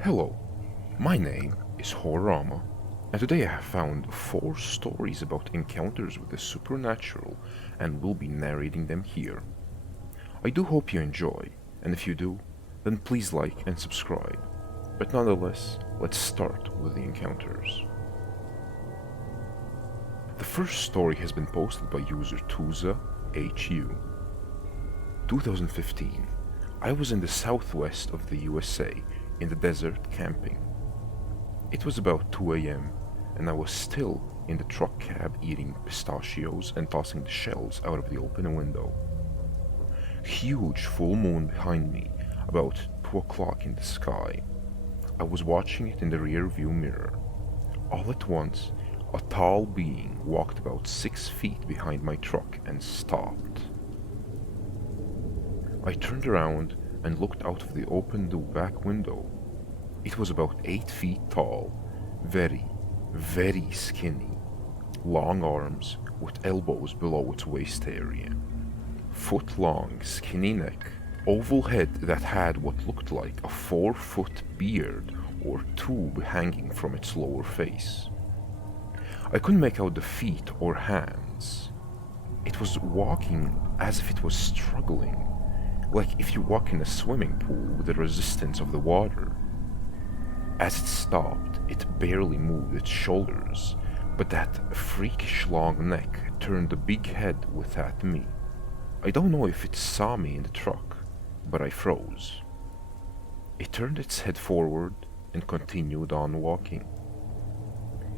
Hello, my name is Horama, and today I have found 4 stories about encounters with the supernatural and will be narrating them here. I do hope you enjoy, and if you do, then please like and subscribe. But nonetheless, let's start with the encounters. The first story has been posted by user TuzaHU. 2015. I was in the southwest of the USA in the desert camping. It was about 2 a.m. and I was still in the truck cab eating pistachios and tossing the shells out of the open window. Huge full moon behind me, about 2 o'clock in the sky. I was watching it in the rear view mirror. All at once, a tall being walked about 6 feet behind my truck and stopped. I turned around and looked out of the open back window. It was about 8 feet tall, very skinny, long arms with elbows below its waist area, foot-long skinny neck, oval head that had what looked like a 4-foot beard or tube hanging from its lower face. I couldn't make out the feet or hands. It was walking as if it was struggling, like if you walk in a swimming pool with the resistance of the water. As it stopped, it barely moved its shoulders, but that freakish long neck turned a big head with at me. I don't know if it saw me in the truck, but I froze. It turned its head forward and continued on walking.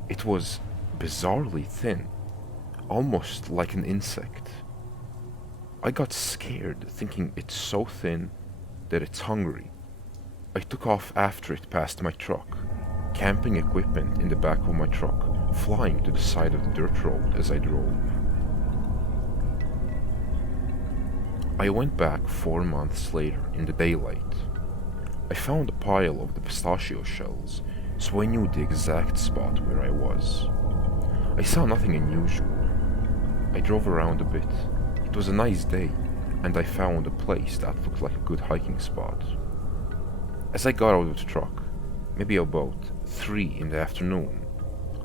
It was bizarrely thin, almost like an insect. I got scared thinking it's so thin that it's hungry. I took off after it past my truck, camping equipment in the back of my truck, flying to the side of the dirt road as I drove. I went back 4 months later in the daylight. I found a pile of the pistachio shells, so I knew the exact spot where I was. I saw nothing unusual. I drove around a bit. It was a nice day, and I found a place that looked like a good hiking spot. As I got out of the truck, maybe about 3 in the afternoon,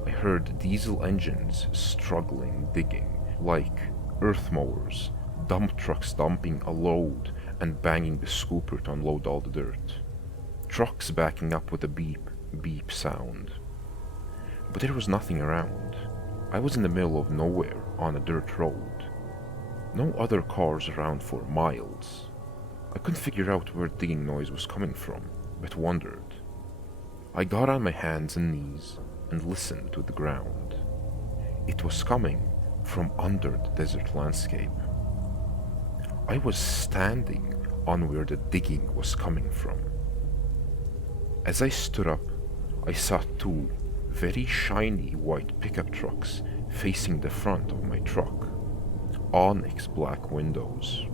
I heard diesel engines struggling, digging, like earth mowers, dump trucks dumping a load and banging the scooper to unload all the dirt. Trucks backing up with a beep, beep sound. But there was nothing around. I was in the middle of nowhere on a dirt road. No other cars around for miles. I couldn't figure out where the digging noise was coming from, but wondered. I got on my hands and knees and listened to the ground. It was coming from under the desert landscape. I was standing on where the digging was coming from. As I stood up, I saw 2 very shiny white pickup trucks facing the front of my truck. Onyx black windows.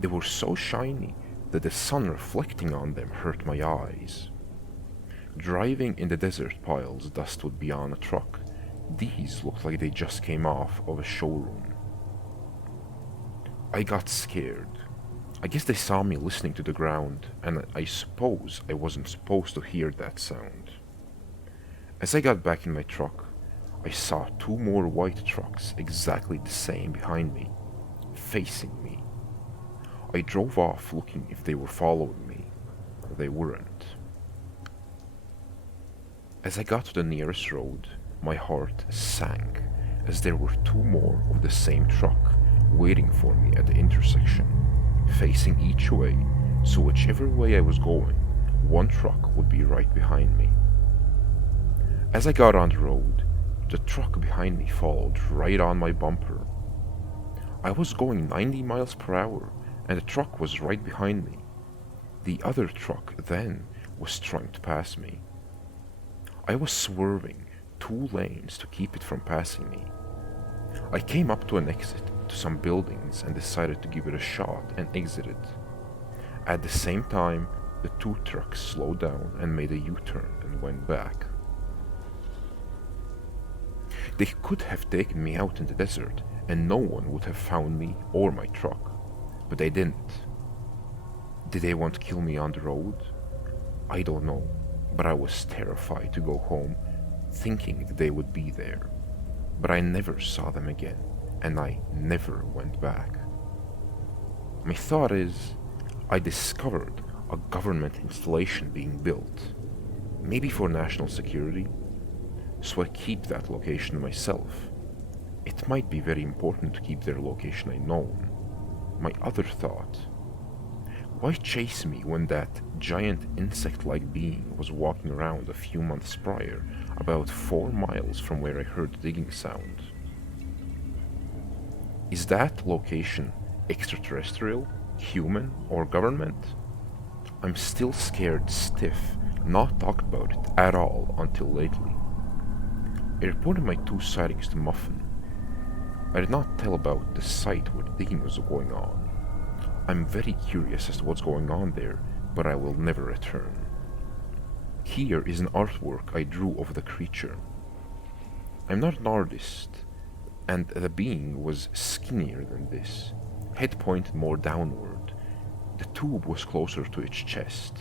They were so shiny that the sun reflecting on them hurt my eyes. Driving in the desert piles dust would be on a truck, these looked like they just came off of a showroom. I got scared. I guess they saw me listening to the ground, and I suppose I wasn't supposed to hear that sound. As I got back in my truck, I saw 2 more white trucks exactly the same behind me, facing me. I drove off looking if they were following me. They weren't. As I got to the nearest road, my heart sank as there were 2 more of the same truck waiting for me at the intersection, facing each way, so whichever way I was going, 1 truck would be right behind me. As I got on the road, the truck behind me followed right on my bumper. I was going 90 miles per hour and the truck was right behind me. The other truck then was trying to pass me. I was swerving 2 lanes to keep it from passing me. I came up to an exit to some buildings and decided to give it a shot and exited. At the same time, the 2 trucks slowed down and made a U-turn and went back. They could have taken me out in the desert and no one would have found me or my truck, but they didn't. Did they want to kill me on the road? I don't know, but I was terrified to go home, thinking that they would be there. But I never saw them again, and I never went back. My thought is, I discovered a government installation being built, maybe for national security, so I keep that location myself. It might be very important to keep their location unknown. My other thought, why chase me when that giant insect-like being was walking around a few months prior, about 4 miles from where I heard the digging sound? Is that location extraterrestrial, human, or government? I'm still scared stiff, not talked about it at all until lately. I reported my 2 sightings to Muffin. I did not tell about the site where the digging was going on. I'm very curious as to what's going on there, but I will never return. Here is an artwork I drew of the creature. I'm not an artist, and the being was skinnier than this, head pointed more downward. The tube was closer to its chest.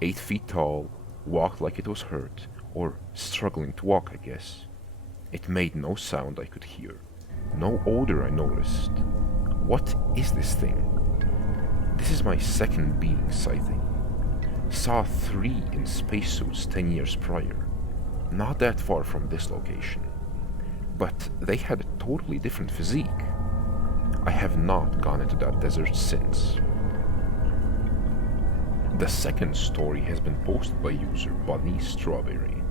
8 feet tall, walked like it was hurt, or struggling to walk, I guess. It made no sound I could hear, no odor I noticed. What is this thing? This is my second being sighting. Saw 3 in spacesuits 10 years prior, not that far from this location, but they had a totally different physique. I have not gone into that desert since. The second story has been posted by user Bunny Strawberry.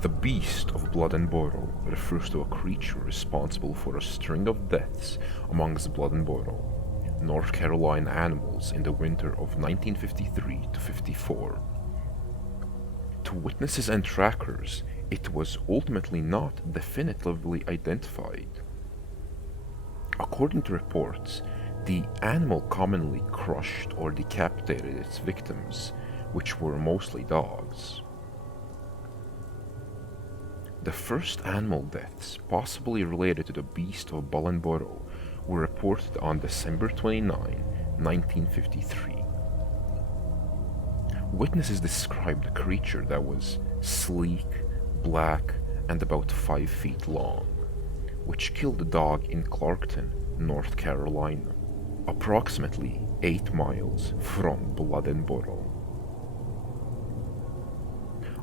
The Beast of Blood and Bottle refers to a creature responsible for a string of deaths amongst Blood and Bottle, North Carolina animals in the winter of 1953 to 54. To witnesses and trackers, it was ultimately not definitively identified. According to reports, the animal commonly crushed or decapitated its victims, which were mostly dogs. The first animal deaths, possibly related to the Beast of Ballenboro, were reported on December 29, 1953. Witnesses described a creature that was sleek, black, and about 5 feet long, which killed a dog in Clarkton, North Carolina, approximately 8 miles from Blood and Bottle.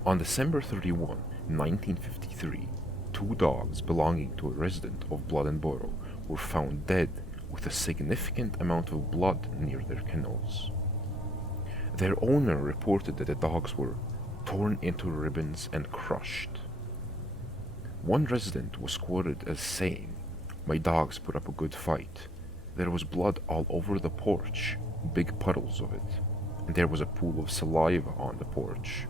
On December 31, 1953, 2 dogs belonging to a resident of Blood and Bottle were found dead with a significant amount of blood near their kennels. Their owner reported that the dogs were torn into ribbons and crushed. One resident was quoted as saying, "My dogs put up a good fight. There was blood all over the porch, big puddles of it, and there was a pool of saliva on the porch."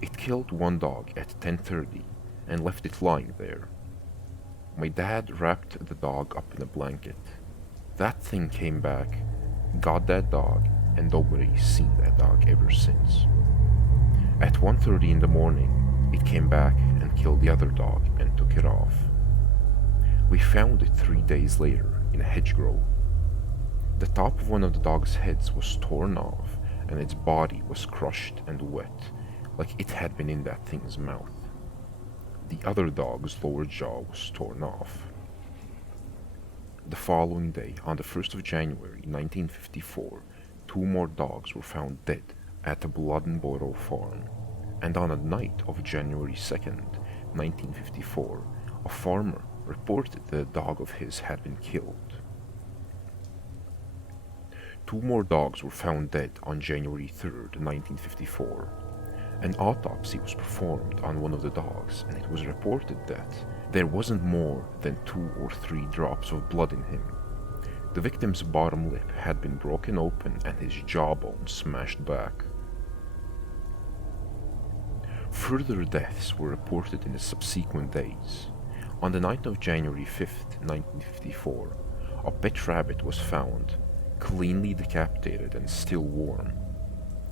It killed one dog at 10:30 and left it lying there. My dad wrapped the dog up in a blanket. That thing came back, got that dog, and nobody's seen that dog ever since. At 1:30 in the morning, it came back and killed the other dog and took it off. We found it 3 days later in a hedgerow. The top of one of the dog's heads was torn off, and its body was crushed and wet, like it had been in that thing's mouth. The other dog's lower jaw was torn off. The following day, on the 1st of January 1954, 2 more dogs were found dead at the Blood and Bottle farm, and on the night of January 2nd, 1954, a farmer reported that a dog of his had been killed. 2 more dogs were found dead on January 3rd, 1954. An autopsy was performed on one of the dogs, and it was reported that there wasn't more than 2 or 3 drops of blood in him. The victim's bottom lip had been broken open and his jawbone smashed back. Further deaths were reported in the subsequent days. On the night of January 5th, 1954, a pet rabbit was found, cleanly decapitated and still warm.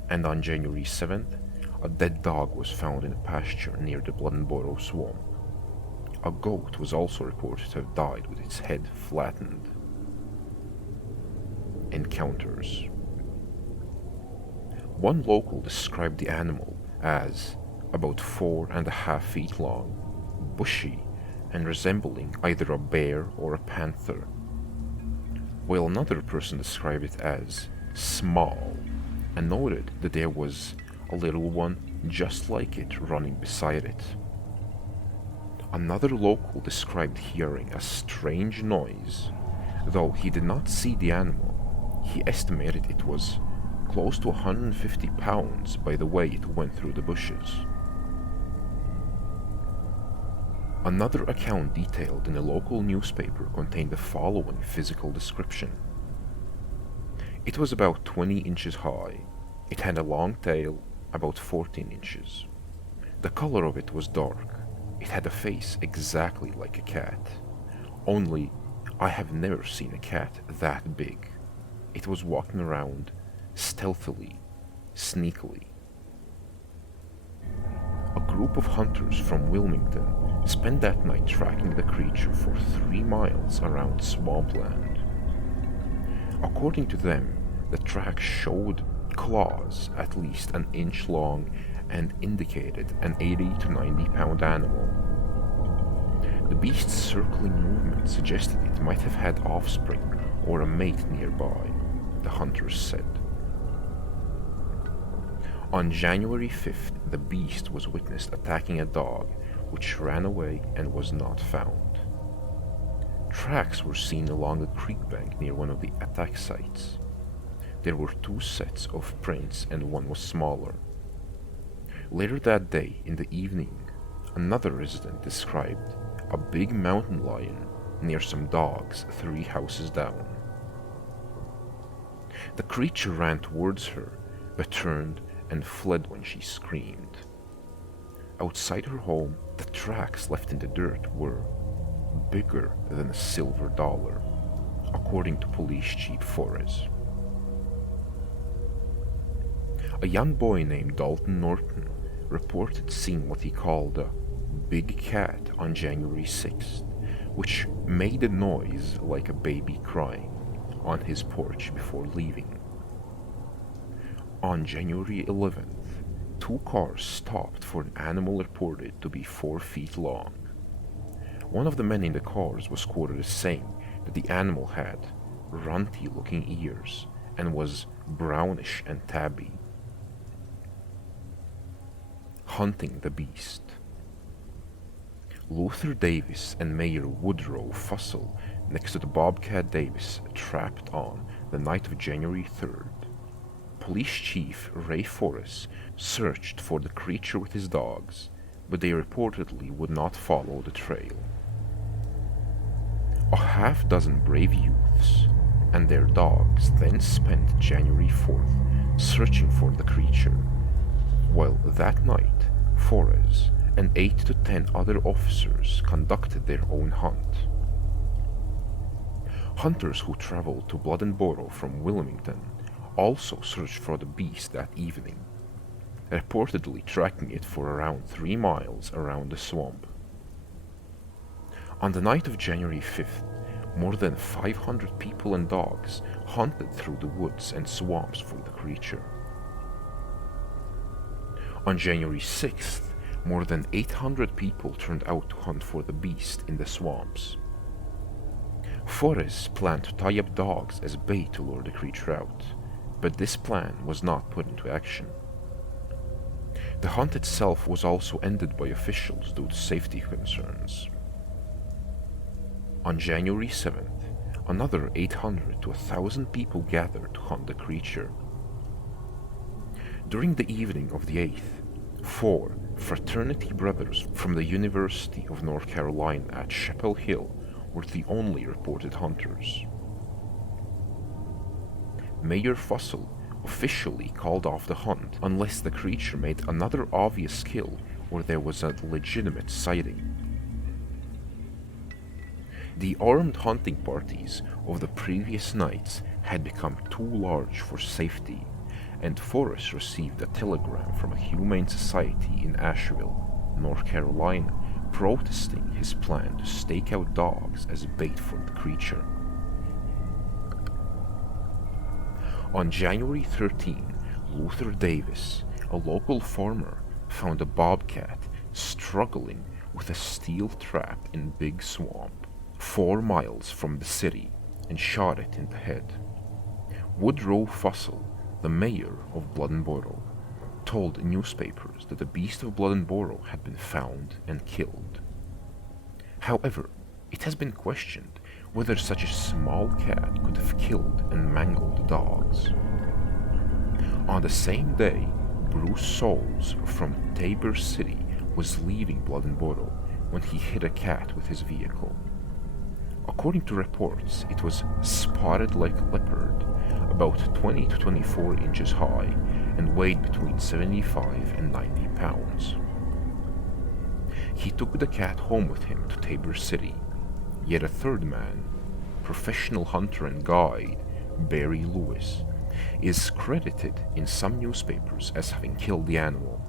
And on January 7th, a dead dog was found in a pasture near the Blood and Bottle swamp. A goat was also reported to have died with its head flattened. Encounters. One local described the animal as about 4.5 feet long, bushy, and resembling either a bear or a panther, while another person described it as small and noted that there was a little one just like it running beside it. Another local described hearing a strange noise. Though he did not see the animal, he estimated it was close to 150 pounds by the way it went through the bushes. Another account detailed in a local newspaper contained the following physical description. It was about 20 inches high. It had a long tail, about 14 inches. The color of it was dark. It had a face exactly like a cat. Only, I have never seen a cat that big. It was walking around stealthily, sneakily. A group of hunters from Wilmington spent that night tracking the creature for 3 miles around swampland. According to them, the track showed claws at least an inch long and indicated an 80 to 90 pound animal. The beast's circling movement suggested it might have had offspring or a mate nearby, the hunters said. On January 5th, the beast was witnessed attacking a dog, which ran away and was not found. Tracks were seen along a creek bank near one of the attack sites. There were 2 sets of prints and one was smaller. Later that day, in the evening, another resident described a big mountain lion near some dogs 3 houses down. The creature ran towards her, but turned and fled when she screamed. Outside her home, the tracks left in the dirt were bigger than a silver dollar, according to Police Chief Forrest. A young boy named Dalton Norton reported seeing what he called a big cat on January 6th, which made a noise like a baby crying on his porch before leaving. On January 11th, 2 cars stopped for an animal reported to be 4 feet long. One of the men in the cars was quoted as saying that the animal had runty-looking ears and was brownish and tabby. Hunting the beast. Luther Davis and Mayor Woodrow Fussell next to the Bobcat Davis trapped on the night of January 3rd. Police Chief Ray Forrest searched for the creature with his dogs, but they reportedly would not follow the trail. A half-dozen brave youths and their dogs then spent January 4th searching for the creature, while that night Forrest and 8 to 10 other officers conducted their own hunt. Hunters who traveled to Blood and Boro from Wilmington also searched for the beast that evening, reportedly tracking it for around 3 miles around the swamp. On the night of January 5th, more than 500 people and dogs hunted through the woods and swamps for the creature. On January 6th, more than 800 people turned out to hunt for the beast in the swamps. Forrest planned to tie up dogs as bait to lure the creature out, but this plan was not put into action. The hunt itself was also ended by officials due to safety concerns. On January 7th, another 800 to 1,000 people gathered to hunt the creature. During the evening of the 8th, 4 fraternity brothers from the University of North Carolina at Chapel Hill were the only reported hunters. Mayor Fussell officially called off the hunt unless the creature made another obvious kill or there was a legitimate sighting. The armed hunting parties of the previous nights had become too large for safety, and Forrest received a telegram from a humane society in Asheville, North Carolina, protesting his plan to stake out dogs as bait for the creature. On January 13, Luther Davis, a local farmer, found a bobcat struggling with a steel trap in Big Swamp, 4 miles from the city, and shot it in the head. Woodrow Fussell, the mayor of Blood-and-Borough, told newspapers that the beast of Blood-and-Borough had been found and killed. However, it has been questioned whether such a small cat could have killed and mangled dogs. On the same day, Bruce Souls from Tabor City was leaving Blood-and-Borough when he hit a cat with his vehicle. According to reports, it was spotted like a leopard, about 20 to 24 inches high, and weighed between 75 and 90 pounds. He took the cat home with him to Tabor City. Yet a third man, professional hunter and guide, Barry Lewis, is credited in some newspapers as having killed the animal.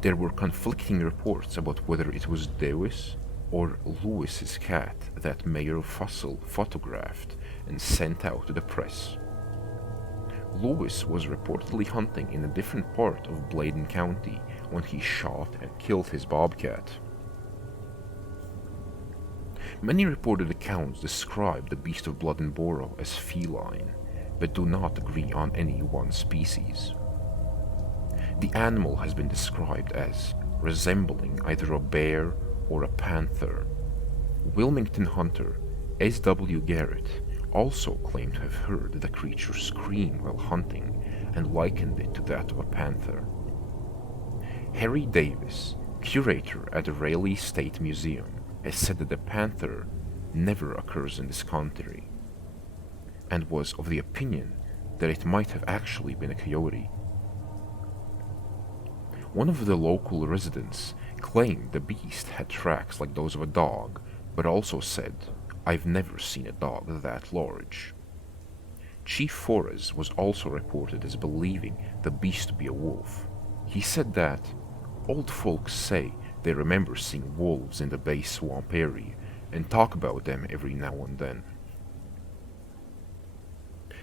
There were conflicting reports about whether it was Lewis or Lewis's cat that Mayor Fussell photographed and sent out to the press. Lewis was reportedly hunting in a different part of Bladen County when he shot and killed his bobcat. Many reported accounts describe the beast of Blood-and-Borough as feline, but do not agree on any one species. The animal has been described as resembling either a bear or a panther. Wilmington hunter S.W. Garrett also claimed to have heard the creature scream while hunting and likened it to that of a panther. Harry Davis, curator at the Raleigh State Museum, has said that the panther never occurs in this country, and was of the opinion that it might have actually been a coyote. One of the local residents claimed the beast had tracks like those of a dog, but also said, "I've never seen a dog that large." Chief Forres was also reported as believing the beast to be a wolf. He said that, "Old folks say they remember seeing wolves in the Bay Swamp area and talk about them every now and then."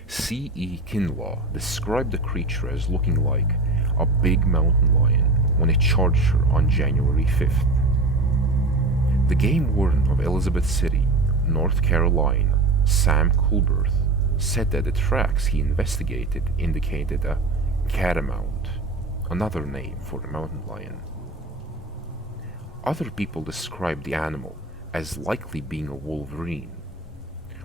C.E. Kinlaw described the creature as looking like a big mountain lion when it charged her on January 5th. The game warden of Elizabeth City, North Carolina, Sam Culberth, said that the tracks he investigated indicated a catamount, another name for a mountain lion. Other people described the animal as likely being a wolverine,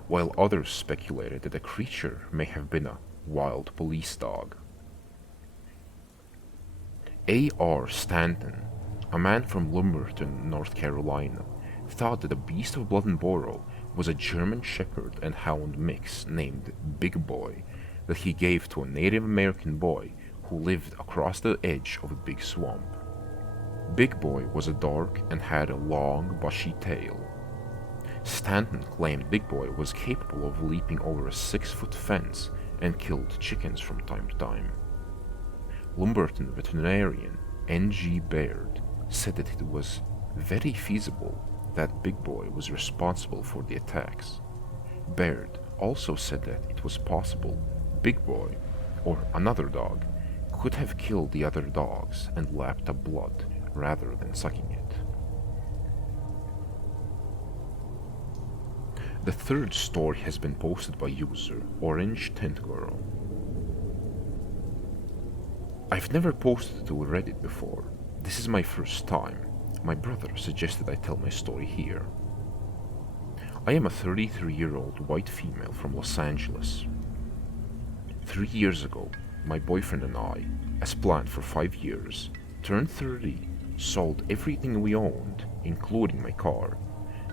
while others speculated that the creature may have been a wild police dog. A.R. Stanton, a man from Lumberton, North Carolina, thought that the beast of Blood-and-Borough was a German Shepherd and Hound mix named Big Boy that he gave to a Native American boy who lived across the edge of a big swamp. Big Boy was a dark and had a long, bushy tail. Stanton claimed Big Boy was capable of leaping over a 6-foot fence and killed chickens from time to time. Lumberton veterinarian N.G. Baird said that it was very feasible that Big Boy was responsible for the attacks. Baird also said that it was possible Big Boy, or another dog, could have killed the other dogs and lapped up blood rather than sucking it. The third story has been posted by user Orange Tint Girl. I've never posted to Reddit before. This is my first time. My brother suggested I tell my story here. I am a 33-year-old white female from Los Angeles. 3 years ago, my boyfriend and I, as planned for 5 years, turned 30, sold everything we owned, including my car,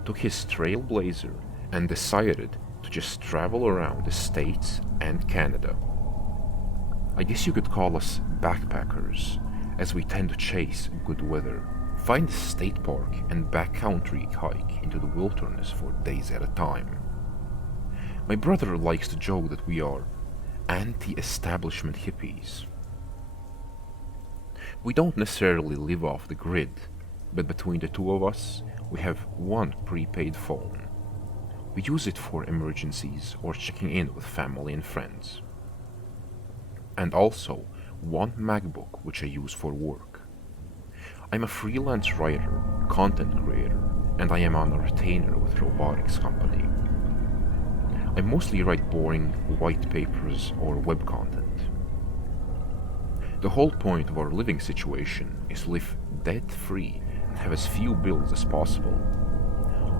took his Trailblazer, and decided to just travel around the States and Canada. I guess you could call us backpackers, as we tend to chase good weather, find a state park and backcountry hike into the wilderness for days at a time. My brother likes to joke that we are anti-establishment hippies. We don't necessarily live off the grid, but between the two of us, we have one prepaid phone. We use it for emergencies or checking in with family and friends. And also, one MacBook which I use for work. I'm a freelance writer, content creator, and I am on a retainer with a robotics company. I mostly write boring white papers or web content. The whole point of our living situation is to live debt-free and have as few bills as possible.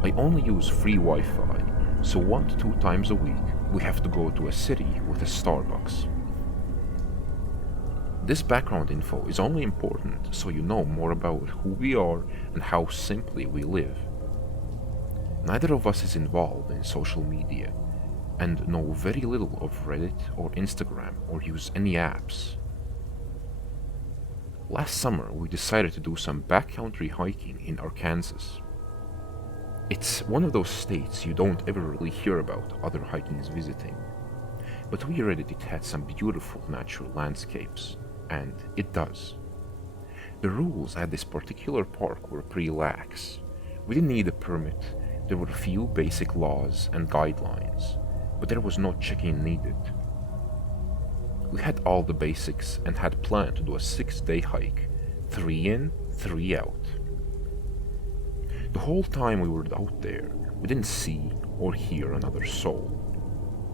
I only use free Wi-Fi, so 1 to 2 times a week we have to go to a city with a Starbucks. This background info is only important so you know more about who we are and how simply we live. Neither of us is involved in social media and know very little of Reddit or Instagram or use any apps. Last summer, we decided to do some backcountry hiking in Arkansas. It's one of those states you don't ever really hear about other hikers visiting, but we read it had some beautiful natural landscapes, and it does. The rules at this particular park were pretty lax. We didn't need a permit, there were a few basic laws and guidelines, but there was no check-in needed. We had all the basics and had planned to do a 6-day hike, 3 in, 3 out. The whole time we were out there, we didn't see or hear another soul.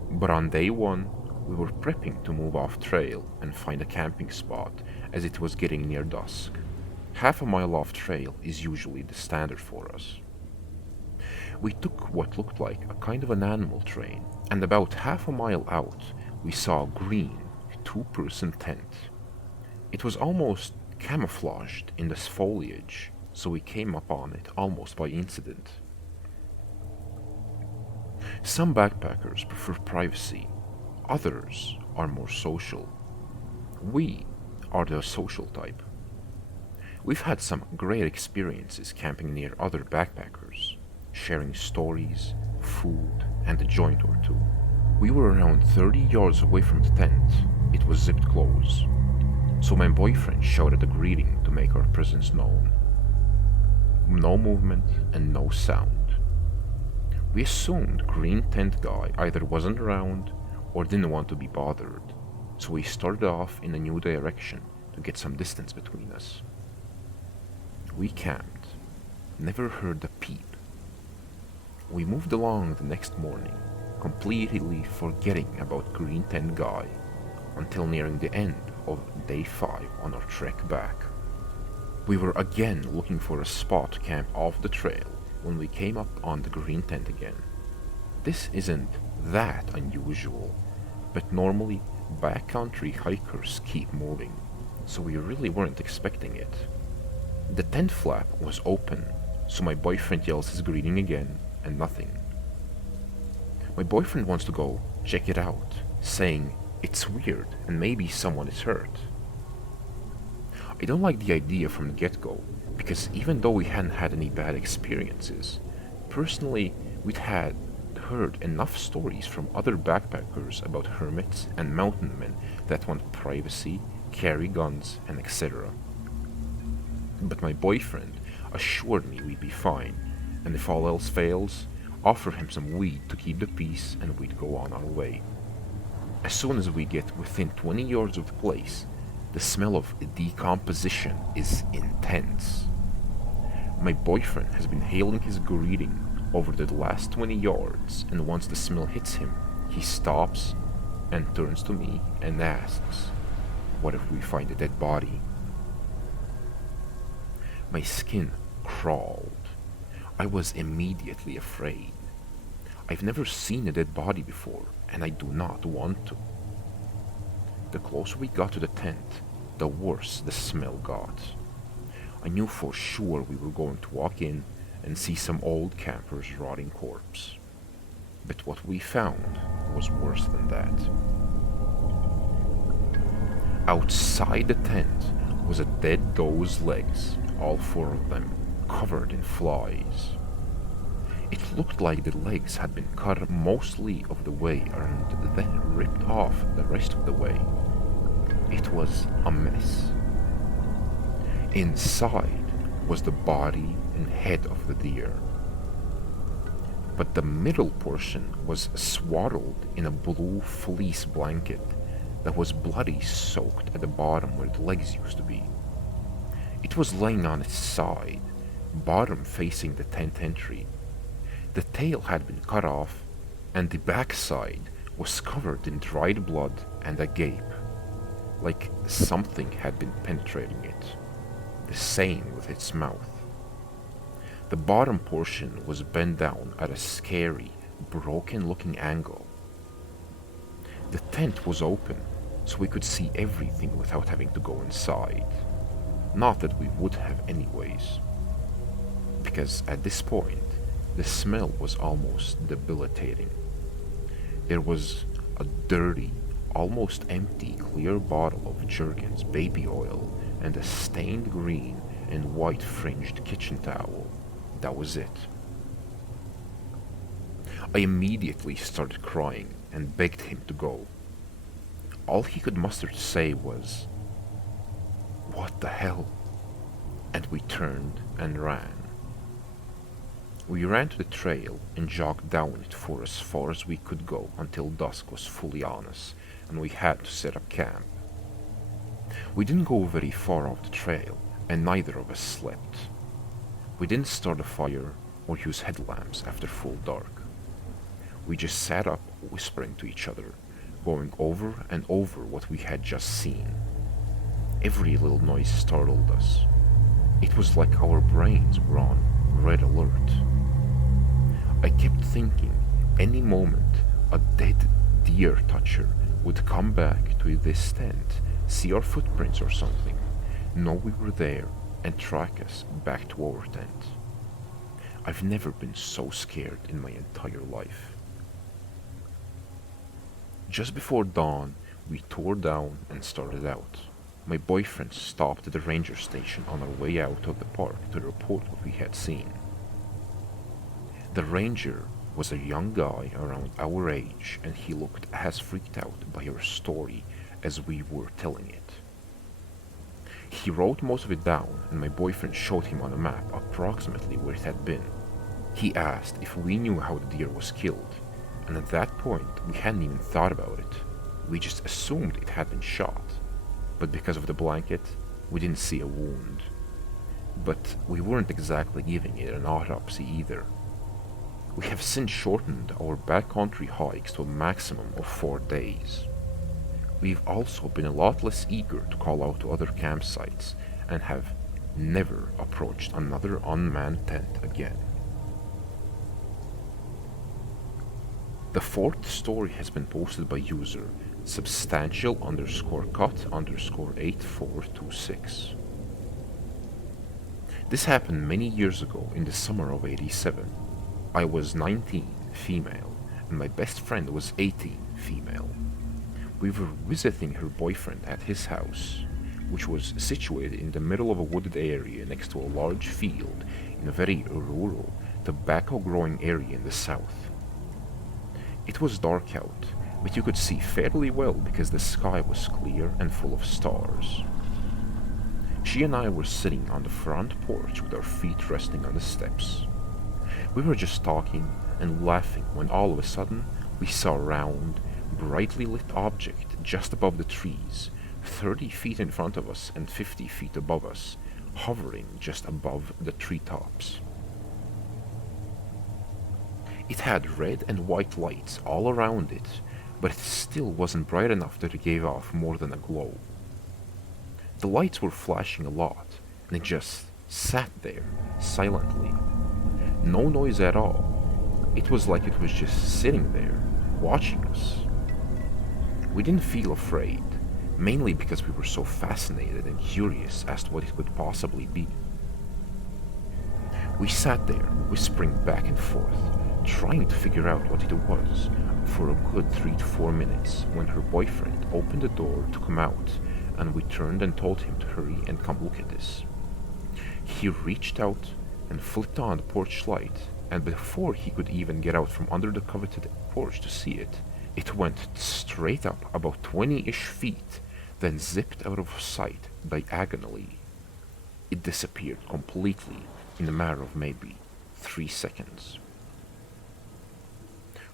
But on day 1, we were prepping to move off trail and find a camping spot as it was getting near dusk. Half a mile off trail is usually the standard for us. We took what looked like a kind of an animal train, and about half a mile out, we saw a green 2-person tent. It was almost camouflaged in the foliage, so we came upon it almost by incident. Some backpackers prefer privacy, others are more social. We are the social type. We've had some great experiences camping near other backpackers, sharing stories, food, and a joint or two. We were around 30 yards away from the tent. It was zipped closed, so my boyfriend shouted a greeting to make our presence known. No movement and no sound. We assumed green tent guy either wasn't around or didn't want to be bothered, so we started off in a new direction to get some distance between us. We camped, never heard a peep. We moved along the next morning, completely forgetting about green tent guy, until nearing the end of day 5 on our trek back. We were again looking for a spot to camp off the trail when we came up on the green tent again. This isn't that unusual, but normally backcountry hikers keep moving, so we really weren't expecting it. The tent flap was open, so my boyfriend yells his greeting again, and nothing. My boyfriend wants to go check it out, saying it's weird and maybe someone is hurt. I don't like the idea from the get-go, because even though we hadn't had any bad experiences, personally we'd had heard enough stories from other backpackers about hermits and mountain men that want privacy, carry guns, and etc. But my boyfriend assured me we'd be fine, and if all else fails, offer him some weed to keep the peace and we'd go on our way. As soon as we get within 20 yards of the place, the smell of decomposition is intense. My boyfriend has been hailing his greeting over the last 20 yards, and once the smell hits him, he stops and turns to me and asks, "What if we find a dead body?" My skin crawled. I was immediately afraid. I've never seen a dead body before, and I do not want to. The closer we got to the tent, the worse the smell got. I knew for sure we were going to walk in and see some old camper's rotting corpse. But what we found was worse than that. Outside the tent was a dead doe's legs, all 4 of them, covered in flies. It looked like the legs had been cut mostly of the way and then ripped off the rest of the way. It was a mess. Inside was the body and head of the deer, but the middle portion was swaddled in a blue fleece blanket that was bloody soaked at the bottom where the legs used to be. It was laying on its side, bottom facing the tent entry. The tail had been cut off, and the backside was covered in dried blood and a gape, like something had been penetrating it. The same with its mouth. The bottom portion was bent down at a scary, broken-looking angle. The tent was open, so we could see everything without having to go inside. Not that we would have anyways. Because at this point, the smell was almost debilitating. There was a dirty, almost empty clear bottle of Jergens baby oil and a stained green and white fringed kitchen towel. That was it. I immediately started crying and begged him to go. All he could muster to say was, "What the hell?" And we turned and ran. We ran to the trail and jogged down it for as far as we could go until dusk was fully on us and we had to set up camp. We didn't go very far off the trail and neither of us slept. We didn't start a fire or use headlamps after full dark. We just sat up whispering to each other, going over and over what we had just seen. Every little noise startled us. It was like our brains were on red alert. I kept thinking any moment a dead deer toucher would come back to this tent, see our footprints or something, know we were there, and track us back to our tent. I've never been so scared in my entire life. Just before dawn, we tore down and started out. My boyfriend stopped at the ranger station on our way out of the park to report what we had seen. The ranger was a young guy around our age, and he looked as freaked out by our story as we were telling it. He wrote most of it down, and my boyfriend showed him on a map approximately where it had been. He asked if we knew how the deer was killed, and at that point we hadn't even thought about it. We just assumed it had been shot, but because of the blanket, we didn't see a wound. But we weren't exactly giving it an autopsy either. We have since shortened our backcountry hikes to a maximum of 4 days. We've also been a lot less eager to call out to other campsites and have never approached another unmanned tent again. The fourth story has been posted by user substantial_cut_8426. This happened many years ago in the summer of '87. I was 19, female, and my best friend was 18, female. We were visiting her boyfriend at his house, which was situated in the middle of a wooded area next to a large field in a very rural, tobacco-growing area in the south. It was dark out, but you could see fairly well because the sky was clear and full of stars. She and I were sitting on the front porch with our feet resting on the steps. We were just talking and laughing when all of a sudden we saw a round, brightly lit object just above the trees, 30 feet in front of us and 50 feet above us, hovering just above the treetops. It had red and white lights all around it, but it still wasn't bright enough that it gave off more than a glow. The lights were flashing a lot, and it just sat there, silently. No noise at all. It was like it was just sitting there, watching us. We didn't feel afraid, mainly because we were so fascinated and curious as to what it could possibly be. We sat there, whispering back and forth, trying to figure out what it was, for a good 3 to 4 minutes, when her boyfriend opened the door to come out, and we turned and told him to hurry and come look at this. He reached out and flipped on the porch light, and before he could even get out from under the coveted porch to see it, it went straight up about 20-ish feet, then zipped out of sight diagonally. It disappeared completely in a matter of maybe 3 seconds.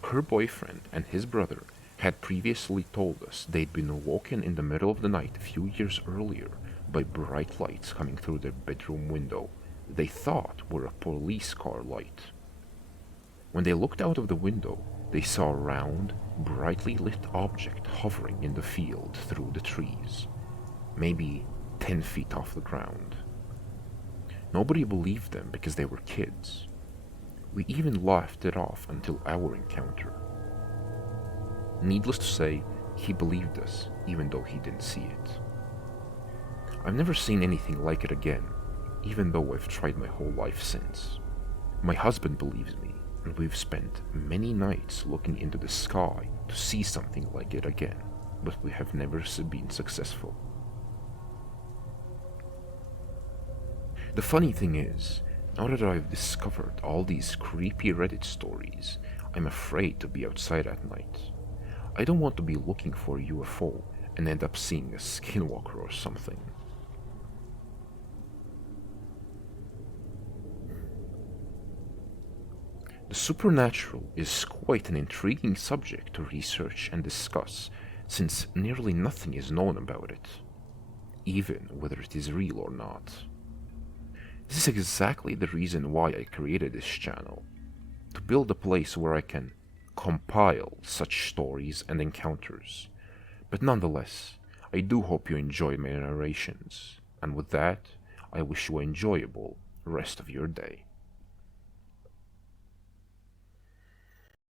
Her boyfriend and his brother had previously told us they'd been awoken in the middle of the night a few years earlier by bright lights coming through their bedroom window they thought were a police car light. When they looked out of the window, they saw a round, brightly lit object hovering in the field through the trees, maybe 10 feet off the ground. Nobody believed them because they were kids. We even laughed it off until our encounter. Needless to say, he believed us, even though he didn't see it. I've never seen anything like it again, even though I've tried my whole life since. My husband believes me, and we've spent many nights looking into the sky to see something like it again, but we have never been successful. The funny thing is, now that I've discovered all these creepy Reddit stories, I'm afraid to be outside at night. I don't want to be looking for a UFO and end up seeing a skinwalker or something. The supernatural is quite an intriguing subject to research and discuss, since nearly nothing is known about it, even whether it is real or not. This is exactly the reason why I created this channel, to build a place where I can compile such stories and encounters. But nonetheless, I do hope you enjoy my narrations, and with that, I wish you an enjoyable rest of your day.